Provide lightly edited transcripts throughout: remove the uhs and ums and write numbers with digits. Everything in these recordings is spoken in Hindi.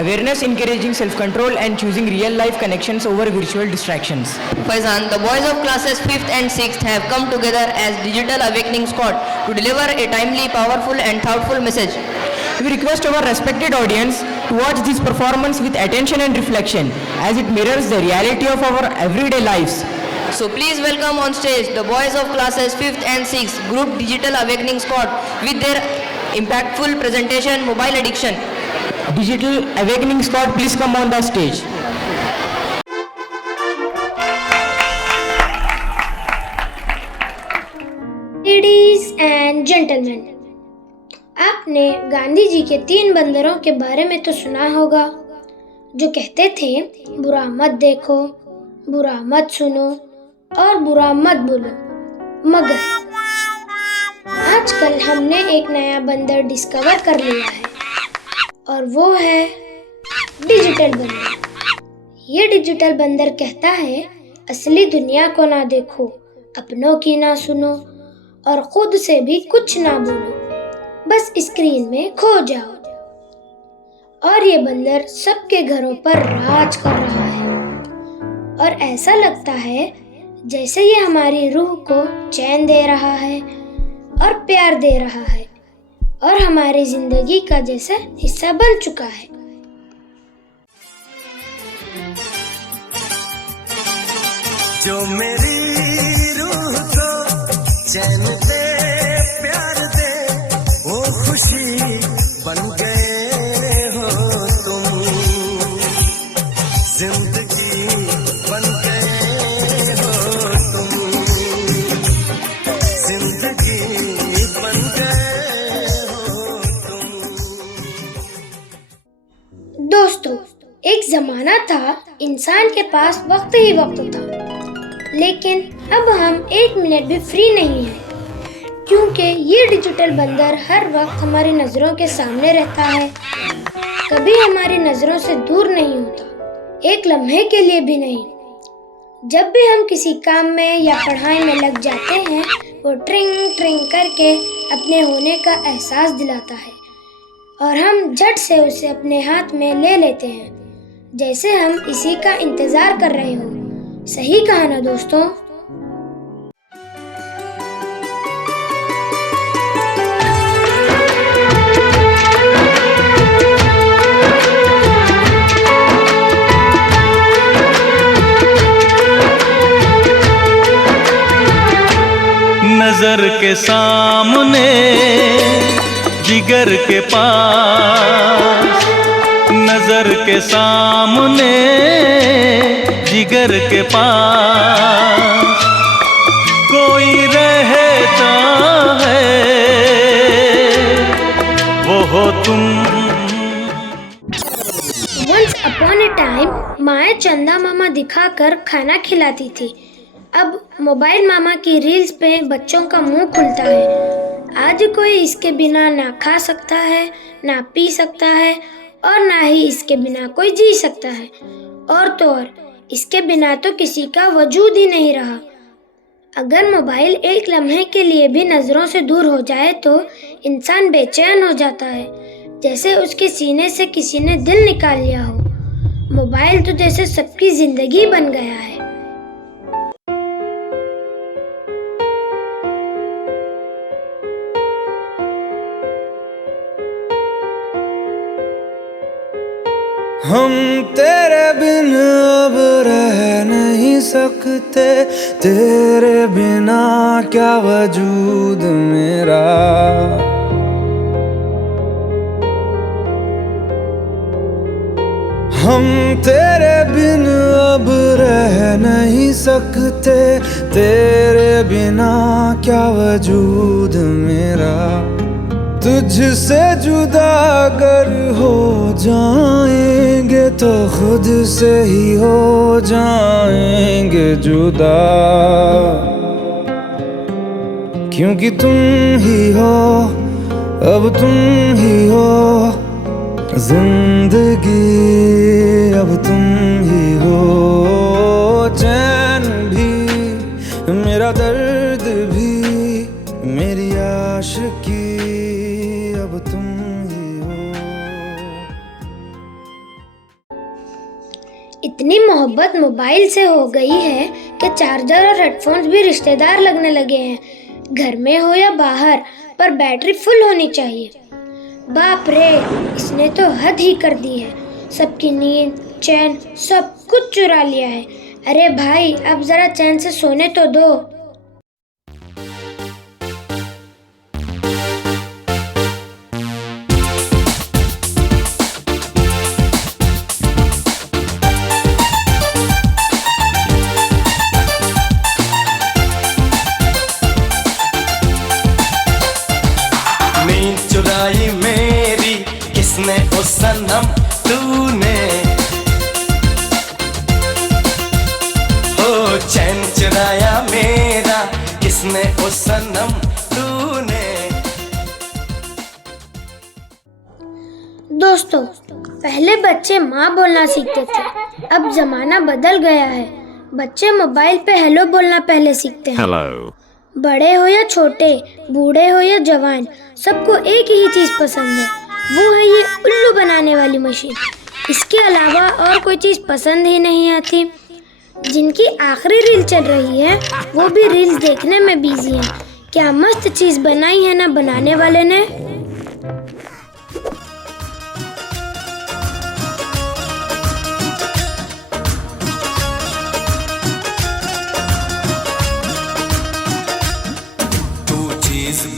Awareness encouraging self-control and choosing real-life connections over virtual distractions. Faizan, the boys of classes 5th and 6th have come together as Digital Awakening Squad to deliver a timely, powerful and thoughtful message. We request our respected audience to watch this performance with attention and reflection as it mirrors the reality of our everyday lives. So please welcome on stage the boys of classes 5th and 6th Group Digital Awakening Squad with their impactful presentation, Mobile Addiction. Digital Awakening Squad, please come on the stage. Ladies and gentlemen, आपने गांधी जी के 3 बंदरों के बारे में तो सुना होगा जो कहते थे बुरा मत देखो, बुरा मत सुनो और बुरा मत बोलो। मगर आजकल हमने एक नया बंदर डिस्कवर कर लिया है और वो है डिजिटल बंदर। ये डिजिटल बंदर कहता है असली दुनिया को ना देखो, अपनों की ना सुनो और खुद से भी कुछ ना बोलो, बस स्क्रीन में खो जाओ। और ये बंदर सबके घरों पर राज कर रहा है और ऐसा लगता है जैसे ये हमारी रूह को चैन दे रहा है और प्यार दे रहा है और हमारी जिंदगी का जैसे हिस्सा बन चुका है। जो मेरी रूह को चैन दे, प्यार दे, वो खुशी बन गए हो तुम, जिंदगी बन गए हो तुम, जिंदगी बन गए हो तुम। दोस्तों, एक जमाना था इंसान के पास वक्त ही वक्त था, लेकिन अब हम 1 मिनट भी फ्री नहीं हैं, क्योंकि ये डिजिटल बंदर हर वक्त हमारी नज़रों के सामने रहता है, कभी हमारी नज़रों से दूर नहीं होता, एक लम्हे के लिए भी नहीं। जब भी हम किसी काम में या पढ़ाई में लग जाते हैं, वो ट्रिंग ट्रिंग करके अपने होने का एहसास दिलाता है और हम झट से उसे अपने हाथ में ले लेते हैं, जैसे हम इसी का इंतजार कर रहे हो। सही कहा ना दोस्तों? नजर के सामने जिगर के पास, नजर के सामने जिगर के पास कोई रहता है, वो हो तुम। Once upon a time, माँ चंदा मामा दिखाकर खाना खिलाती थी। अब मोबाइल मामा की रील्स पे बच्चों का मुंह खुलता है। आज कोई इसके बिना ना खा सकता है, ना पी सकता है और ना ही इसके बिना कोई जी सकता है। और तो और इसके बिना तो किसी का वजूद ही नहीं रहा। अगर मोबाइल एक लम्हे के लिए भी नजरों से दूर हो जाए तो इंसान बेचैन हो जाता है, जैसे उसके सीने से किसी ने दिल निकाल लिया हो। मोबाइल तो जैसे सबकी जिंदगी बन गया है। हम तेरे बिन अब रह नहीं सकते, तेरे बिना क्या वजूद मेरा। हम तेरे बिन अब रह नहीं सकते, तेरे बिना क्या वजूद मेरा। तुझसे जुदा अगर हो जाएंगे तो खुद से ही हो जाएंगे जुदा, क्योंकि तुम ही हो, अब तुम ही हो जिंदगी, अब तुम ही हो। चैन भी, मेरा दर्द भी, मेरी आशिकी, अब तुम ही हो। इतनी मोहब्बत मोबाइल से हो गई है कि चार्जर और हेडफोन्स भी रिश्तेदार लगने लगे हैं। घर में हो या बाहर, पर बैटरी फुल होनी चाहिए। बाप रे, इसने तो हद ही कर दी है। सबकी नींद, चैन, सब कुछ चुरा लिया है। अरे भाई, अब जरा चैन से सोने तो दो। नींद चुराई मेरी किसने ओ सनम तूने, हो चैन चुराया मेरा किसने ओ सनम तूने। दोस्तों, पहले बच्चे माँ बोलना सीखते थे, अब जमाना बदल गया है। बच्चे मोबाइल पे हेलो बोलना पहले सीखते हैं। बड़े हो या छोटे, बूढ़े हो या जवान, सबको एक ही चीज पसंद है, वो है ये उल्लू बनाने वाली मशीन। इसके अलावा और कोई चीज पसंद ही नहीं आती। जिनकी आखिरी रील चल रही है वो भी रील्स देखने में बिजी हैं। क्या मस्त चीज बनाई है ना बनाने वाले ने।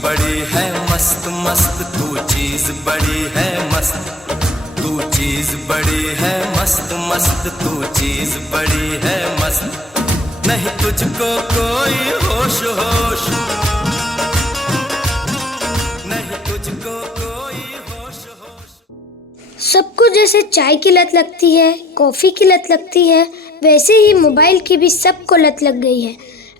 बड़ी है मस्त मस्त, तू चीज बड़ी है मस्त, तू चीज बड़ी है मस्त मस्त, तू चीज बड़ी है मस्त। नहीं तुझको कोई होश होश, नहीं तुझको कोई होश होश। सबको जैसे चाय की लत लगती है, कॉफी की लत लगती है, वैसे ही मोबाइल की भी सबको लत लग गई है।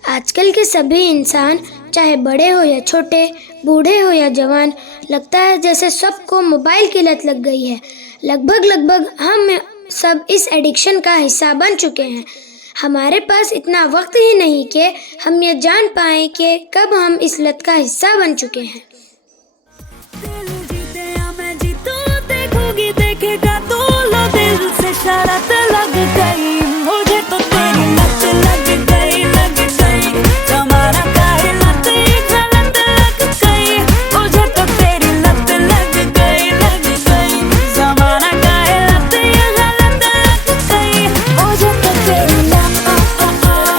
आजकल के सभी इंसान, चाहे बड़े हो या छोटे, बूढ़े हो या जवान, लगता है जैसे सबको मोबाइल की लत लग गई है। लगभग हम सब इस एडिक्शन का हिस्सा बन चुके हैं। हमारे पास इतना वक्त ही नहीं कि हम ये जान पाएं कि कब हम इस लत का हिस्सा बन चुके हैं। देखेगा तो लो दिल से शरत लग गई, मुझे तो तेरी लत लग गई, लग गई। जमाना का ही लत गलत लग गई, मुझे तो तेरी लत लग गई, लग गई। जमाना का ही लत गलत लग गई, मुझे तो तेरी लत लग गई।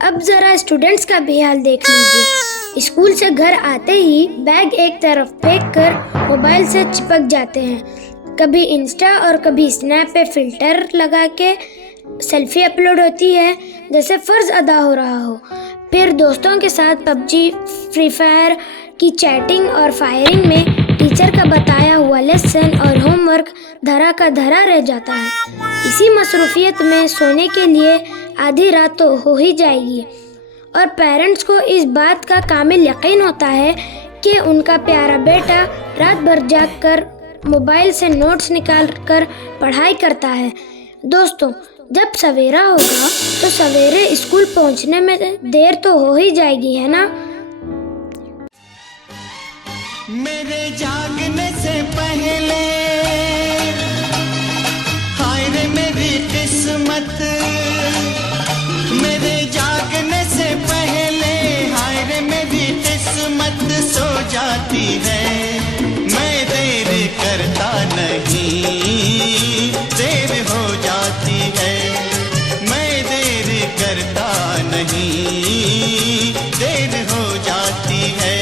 अब जरा स्टूडेंट्स का भी हाल देख लीजिए। स्कूल से घर आते ही बैग एक तरफ फेंक कर मोबाइल से चिपक जाते हैं। कभी इंस्टा और कभी स्नैप पे फिल्टर लगा के सेल्फी अपलोड होती है जैसे फर्ज अदा हो रहा हो। फिर दोस्तों के साथ पबजी, फ्री फायर की चैटिंग और फायरिंग में टीचर का बताया हुआ लेसन और होमवर्क धरा का धरा रह जाता है। इसी मसरूफियत में सोने के लिए आधी रात तो हो ही जाएगी और पेरेंट्स को इस बात का कामिल यकीन होता है कि उनका प्यारा बेटा रात भर जागकर मोबाइल से नोट्स निकाल कर पढ़ाई करता है। दोस्तों, जब सवेरा होगा तो सवेरे स्कूल पहुंचने में देर तो हो ही जाएगी, है ना। मेरे जागने से पहले हाय रे मेरी किस्मत, मेरे जागने से पहले हाय रे मेरी किस्मत सो जाती है। मैं देर करता नहीं, देर हो जाती है। मैं देर करता नहीं, देर हो जाती है।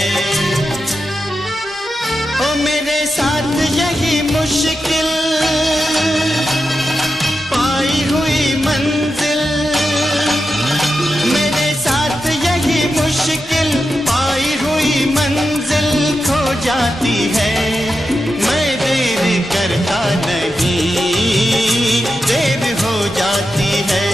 ओ मेरे साथ यही मुश्किल पाई हुई मंजिल, मेरे साथ यही मुश्किल पाई हुई मंजिल खो जाती है। मैं देर करता नहीं, देर हो जाती है।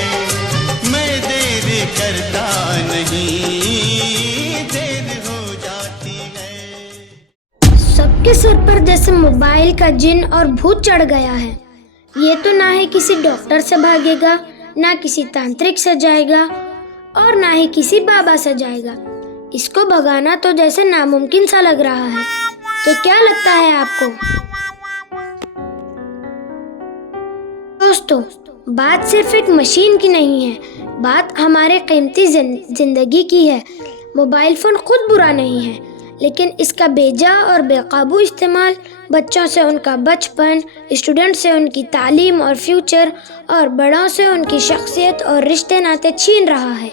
मैं देर करता नहीं, देर हो जाती है। सबके सर पर जैसे मोबाइल का जिन और भूत चढ़ गया है। ये तो ना ही किसी डॉक्टर से भागेगा, ना किसी तांत्रिक से जाएगा और ना ही किसी बाबा से जाएगा। इसको भगाना तो जैसे नामुमकिन सा लग रहा है। तो क्या लगता है आपको? दोस्तों, बात सिर्फ एक मशीन की नहीं है, बात हमारे कीमती जिंदगी की है। मोबाइल फ़ोन खुद बुरा नहीं है, लेकिन इसका बेजा और बेकाबू इस्तेमाल बच्चों से उनका बचपन, स्टूडेंट से उनकी तालीम और फ्यूचर, और बड़ों से उनकी शख्सियत और रिश्ते नाते छीन रहा है।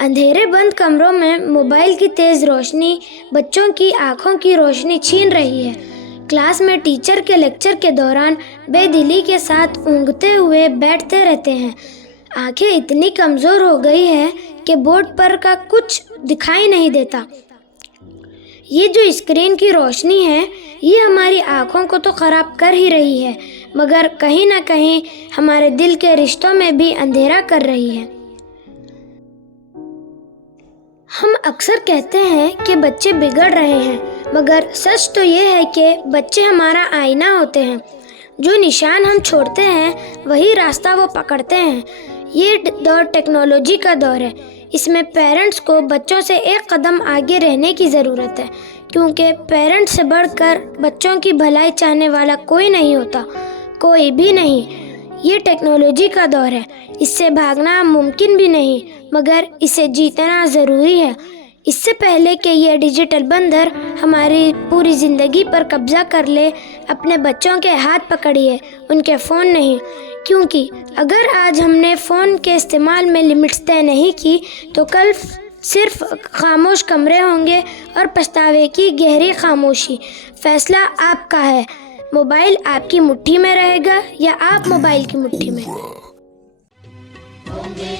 अंधेरे बंद कमरों में मोबाइल की तेज़ रोशनी बच्चों की आंखों की रोशनी छीन रही है। क्लास में टीचर के लेक्चर के दौरान बेदिली के साथ ऊँघते हुए बैठते रहते हैं। आंखें इतनी कमज़ोर हो गई है कि बोर्ड पर का कुछ दिखाई नहीं देता। ये जो स्क्रीन की रोशनी है, ये हमारी आंखों को तो ख़राब कर ही रही है, मगर कहीं ना कहीं हमारे दिल के रिश्तों में भी अंधेरा कर रही है। हम अक्सर कहते हैं कि बच्चे बिगड़ रहे हैं, मगर सच तो ये है कि बच्चे हमारा आईना होते हैं। जो निशान हम छोड़ते हैं, वही रास्ता वो पकड़ते हैं। ये दौर टेक्नोलॉजी का दौर है। इसमें पेरेंट्स को बच्चों से एक कदम आगे रहने की ज़रूरत है, क्योंकि पेरेंट्स से बढ़कर बच्चों की भलाई चाहने वाला कोई नहीं होता, कोई भी नहीं। ये टेक्नोलॉजी का दौर है, इससे भागना मुमकिन भी नहीं, मगर इसे जीतना ज़रूरी है। इससे पहले कि ये डिजिटल बंदर हमारी पूरी ज़िंदगी पर कब्ज़ा कर ले, अपने बच्चों के हाथ पकड़िए, उनके फ़ोन नहीं। क्योंकि अगर आज हमने फ़ोन के इस्तेमाल में लिमिट्स तय नहीं की, तो कल सिर्फ खामोश कमरे होंगे और पछतावे की गहरी खामोशी। फैसला आपका है। मोबाइल आपकी मुट्ठी में रहेगा या आप मोबाइल की मुट्ठी में? होंगे